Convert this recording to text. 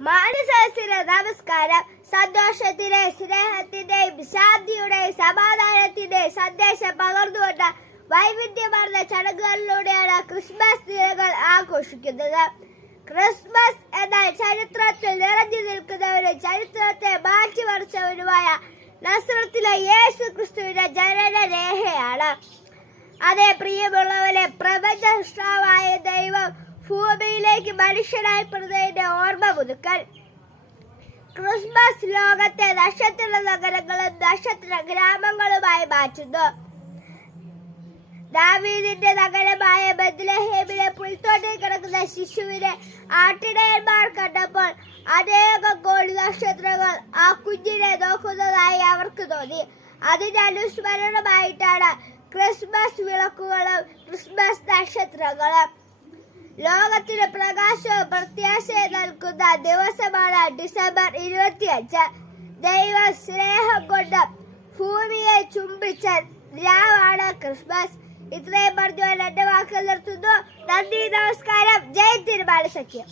മാനസത്തിന് നമസ്കാരം സന്തോഷത്തിന്റെ സ്നേഹത്തിന്റെ ശാന്തിയുടെയും സമാധാനത്തിന്റെയും സന്ദേശം പകർന്നുകൊണ്ട് വൈവിധ്യമാർന്ന ചടങ്ങുകളിലൂടെയാണ് ക്രിസ്മസ് ദിനങ്ങൾ ആഘോഷിക്കുന്നത്. ക്രിസ്മസ് എന്നാൽ ചരിത്രത്തിൽ നിറഞ്ഞു നിൽക്കുന്നവരും ചരിത്രത്തെ മാറ്റിമറിച്ചവരുമായ നസ്രത്തിലെ യേശു ക്രിസ്തുവിന്റെ ജനന രേഖയാണ്. അതേ പ്രിയമുള്ളവരെ പ്രപഞ്ച സൃഷ്ടാവായ ദൈവം ഭൂമിയിലേക്ക് മനുഷ്യനായി പെടുന്നതിന്റെ പുതുക്കൽ ക്രിസ്മസ് ലോകത്തെ നക്ഷത്ര നഗരങ്ങളും നക്ഷത്ര ഗ്രാമങ്ങളുമായി മാറ്റുന്നു. ദാവീദിന്റെ നഗരമായ ബദ്ലഹേമിലെ പുൽത്തോട്ടിൽ കിടക്കുന്ന ശിശുവിനെ ആട്ടിടയന്മാർ കണ്ടപ്പോൾ അനേകം കോടി നക്ഷത്രങ്ങൾ ആ കുഞ്ഞിനെ നോക്കുന്നതായി അവർക്ക് തോന്നി. അതിന്റെ അനുസ്മരണമായിട്ടാണ് ക്രിസ്മസ് വിളക്കുകളും ക്രിസ്മസ് നക്ഷത്രങ്ങളും. ലോകത്തിന് പ്രകാശവും പ്രത്യാശയും നൽകുന്ന ദിവസമാണ് ഡിസംബർ ഇരുപത്തിയഞ്ച്. ദൈവ സ്നേഹം കൊണ്ട് ഭൂമിയെ ചുംബിച്ച രാവാണ് ക്രിസ്മസ്. ഇത്രയും പറഞ്ഞു എന്റെ വാക്കുകൾ നിർത്തുന്നു. നന്ദി നമസ്കാരം. ജയ് തിരുമാല സഖ്യം